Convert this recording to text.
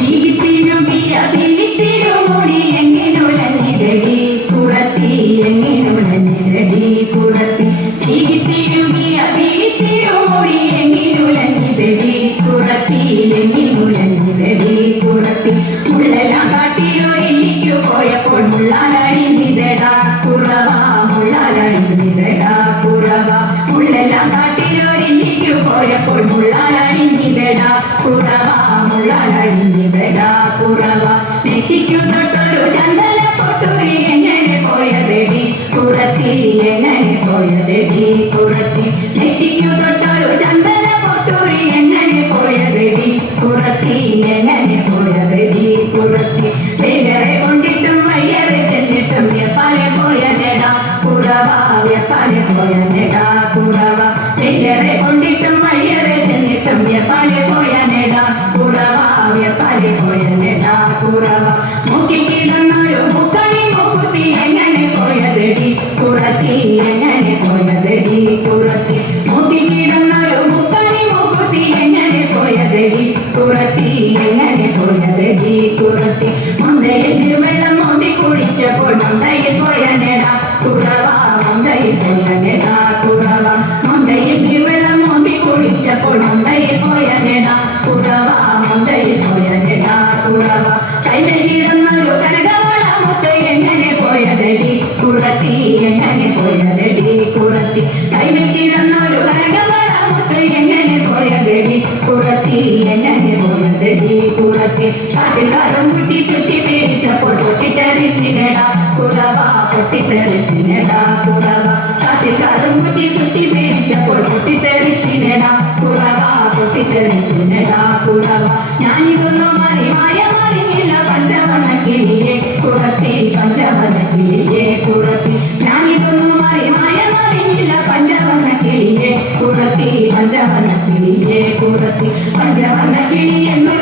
ചീത്തിരുകിയ പിലിത്തിരുമുടി എങ്ങിനുലഞ്ഞിരടി കുറത്തി എങ്ങിനുലഞ്ഞിരടി കുറത്തി ചീത്തിരുകിയ പിലിത്തിരുമുടി എങ്ങിനുലഞ്ഞിരടി കുറത്തി എങ്ങിനുലഞ്ഞിരടി കുറത്തി മുള്ളെല്ലാം കാട്ടിലൊരിക്കു പോയപ്പോൾ മുള്ളാലടിഞ്ഞിതടാ കുറവാ മുള്ളാലടിഞ്ഞിതടാ കുറവാ മുള്ളെല്ലാം കാട്ടിലൊരിക്കു പോയപ്പോൾ മുള്ളാലടിഞ്ഞിതടാ കുറവാ മുള്ളാലടിഞ്ഞിതടാ കുറവാ നെറ്റിക്കു തൊട്ടൊരു ചന്ദന പൊട്ടുരി എങ്ങനെ പോയതെടി കുറത്തി എങ്ങനെ പോയതെടി കുറത്തി നെറ്റിക്കു തൊട്ടൊരു ചന്ദന പൊട്ടുരി എങ്ങനെ പോയതെടി കുറത്തി എങ്ങനെ പോയതെടി കുറത്തി വേറെ കൊണ്ടിട്ടും വയ്യറെ ചെന്നിട്ടും എപ്പാലെ പോയതെടാ കുറവാ എപ്പാലെ പോയതെടാ കുറവാ വേറെ കൊണ്ടിട്ടും വയ്യറെ ചെന്നിട്ടും എപ്പാലെ പോയതെടാ കുറവാ എപ്പാലെ പോയതെടാ കുറവാ മുക്കിക്കിടന്നൊരു മുക്കണി മുക്കുത്തി എങ്ങനെ പോയതെടി കുറത്തി എങ്ങനെ പോയതെടി കുറത്തി മുക്കിക്കിടന്നൊരു മുക്കണി മുക്കുത്തി എങ്ങനെ പോയതെടി കുറത്തി എങ്ങനെ പോയതെടി കുറത്തി മുന്തയിൽ വെള്ളം മോന്തി കുടിച്ചപ്പോൾ മുന്തയിൽ പോയനെടാ കുറവാ മുന്തയിൽ പോയനെടാ കുറവാ മുന്തയിൽ വെള്ളം മോന്തി കുടിച്ചപ്പോൾ മുന്തയിൽ പോയനെടാ കുറവാ മുന്തയിൽ പോയനെടാ കുറവാ കൈമേലിടുന്നൊരു കനകവള മുത്ത് എങ്ങനെ പോയതെടി കുറത്തി എങ്ങനെ പോയതെടി കുറത്തി കൈമേലിടുന്നൊരു കനകവള മുത്ത് എങ്ങനെ പോയതെടി കുറത്തി എങ്ങനെ പോയതെടി കുറത്തി കാട്ടിൽക്കാരും കുട്ടി ചുറ്റി പേടിച്ചപ്പോൾ പൊട്ടിത്തെറിച്ചിനെടാ കുറവാ പൊട്ടിത്തെറിച്ചിനെടാ കുറവാ കാട്ടിൽക്കാരും കുട്ടി ചുറ്റി പേടിച്ചപ്പോൾ പൊട്ടിത്തെറിച്ചിനെടാ കുറവാ പൊട്ടിത്തെറിച്ചിനെടാ കുറവാ ഞാനിതൊന്നും മറിഞ്ഞില്ല പഞ്ചവന കിളിയെ കുറത്തി പഞ്ചവന കിളിയെ കുറത്തി ഞാനിതൊന്നും മറിഞ്ഞില്ല പഞ്ചവന കിളിയെ കുറത്തി പഞ്ചവന കിളിയെ കുറത്തി പഞ്ചവന കിളി എന്ന്